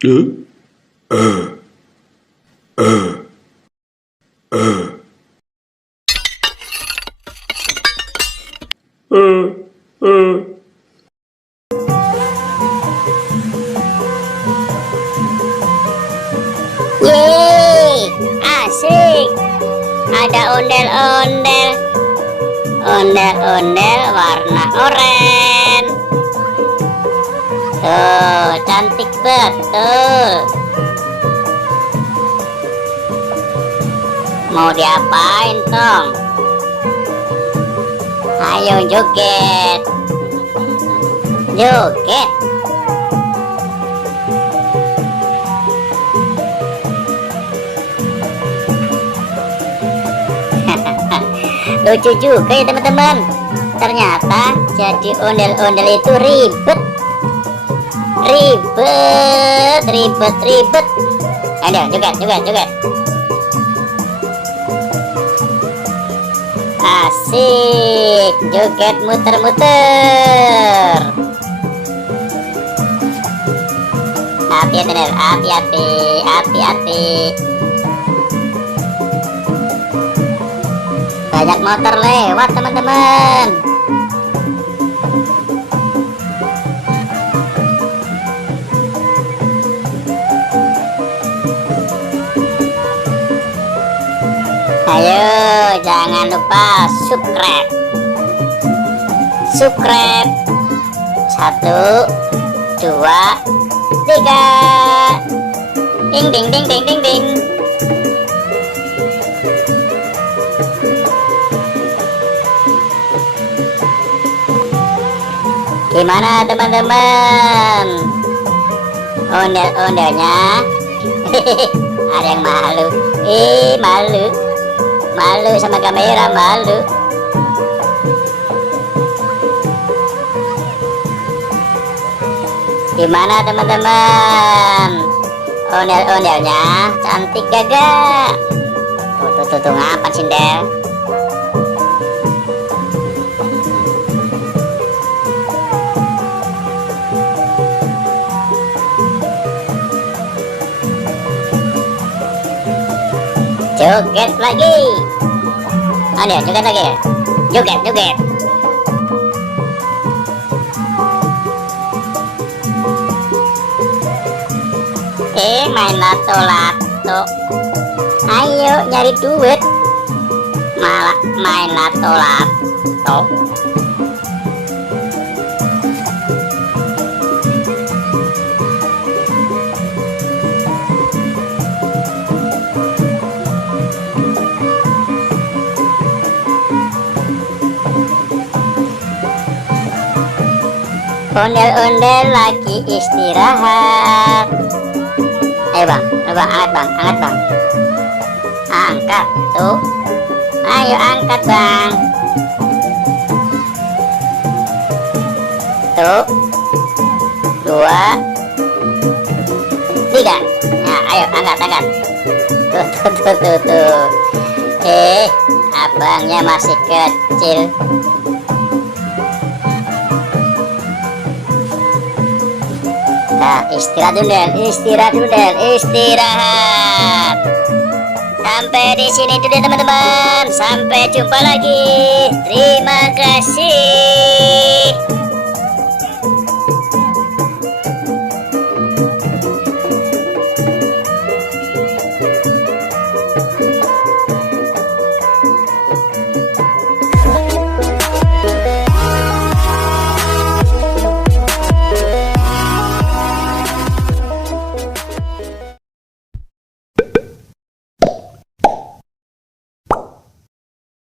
Yeay, asik. Ada ondel-ondel. Ondel-ondel warna oranye. Tuh, cantik betul. Mau diapain, Tong? Ayo joget. Joget. Lucu juga ya teman-teman. Ternyata jadi ondel-ondel itu ribet. Ribet. Ayo joget. Asik, joget muter-muter. Hati-hati. Banyak motor lewat teman-teman. Ayo, jangan lupa subscribe. 1, 2, 3. Ding. Gimana teman-teman? Ondel-ondelnya? Ada yang malu. Malu sama kamera, malu. Gimana teman-teman? Ondel-ondelnya cantik gak? Tuh ngapa Cindel? Joget lagi. Ada joget lagi. Joget. Main lato-lato. Ayo nyari duit, malah main lato-lato. Ondel-ondel lagi istirahat. Ayo bang, angkat bang. Angkat tuh. Ayo angkat bang. Tuh. 2, 3. Nah, ayo angkat. Tuh. Abangnya masih kecil. Nah, istirahat. Sampai di sini dulu teman-teman. Sampai jumpa lagi. Terima kasih.